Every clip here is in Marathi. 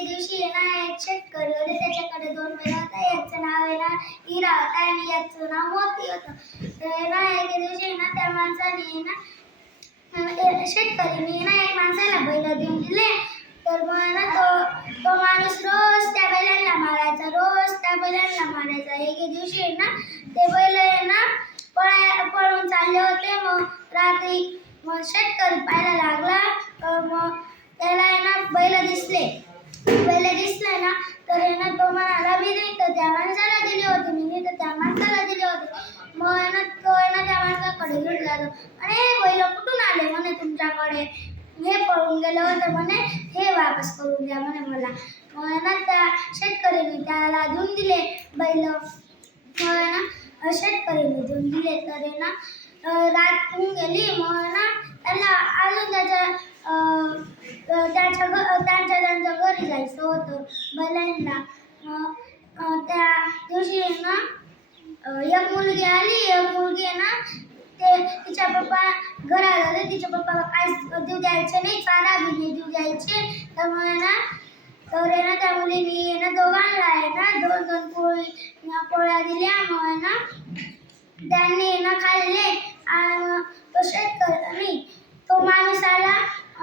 एके दिवशी आहे ना एक शेतकरी. होते त्याच्याकडे दोन बैल होता. याचं नाव आहे ना हिरा होता. आणि याचं नाव मोती होतं. तर ना एके दिवशी आहे ना त्या माणसाने आहे ना अं, शेतकरीने ना एक माणसाला बैल देऊन दिले. तर मग ना तो तो माणूस रोज त्या बैलांना मारायचा. रोज त्या बैलांना मारायचा. एके दिवशी आहे ना ते बैल आहे ना पळा पळून चालले होते. मग रात्री मग शेतकरी पाहायला लागला. मग त्याला आहे ना बैल दिसले. दिसले तर तो म्हणाला मी नाही तर त्या माणसाला दिले होते मी नाही तर त्या माणसाला दिले होते. मग तो आहे ना त्या माणसाकडे घेऊन जातो अरे बैल कुठून आले? म्हणे तुमच्याकडे. हे पळून गेलं होतं म्हणे. हे वापस करून द्या म्हणे मला. मग आहे त्या शेतकऱ्याने त्याला देऊन दिले बैल. मग आहे ना देऊन दिले. तर आहे ना रात होऊन गेली. मग ना त्याला अजून त्याच्या त्याच्या घ त्यांच्या त्यांच्या घरी जायचं होतं बैलांना त्या दिवशी ना एक मुलगी आली. एक मुलगी आहे ना ते तिच्या पप्पा घरात आले तिच्या पप्पाला काय देऊ द्यायचे नाही. चारा बी नाही देऊ द्यायचे. त्यामुळे ना तर ना त्या मुलीने ना दोघांना आहे ना दोन दोन पोळी पोळ्या दिल्या. मग ना त्यांनी ना खाल्ले. तो शेतकरी तो माणूस आला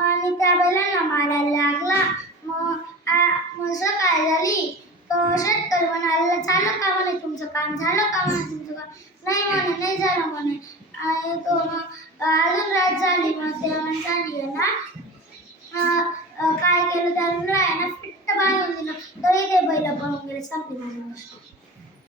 आणि त्या बैलांना मारायला लागला. मग सकाळ झाली. तो शेतकरी म्हणाला झालं का म्हणे तुमचं काम? झालं का नाही म्हणे नाही झालं म्हणे. तो अजून रात झाली. मग त्या काय केलं? बांधून दिलं. तरी ते बैल पळून गेले.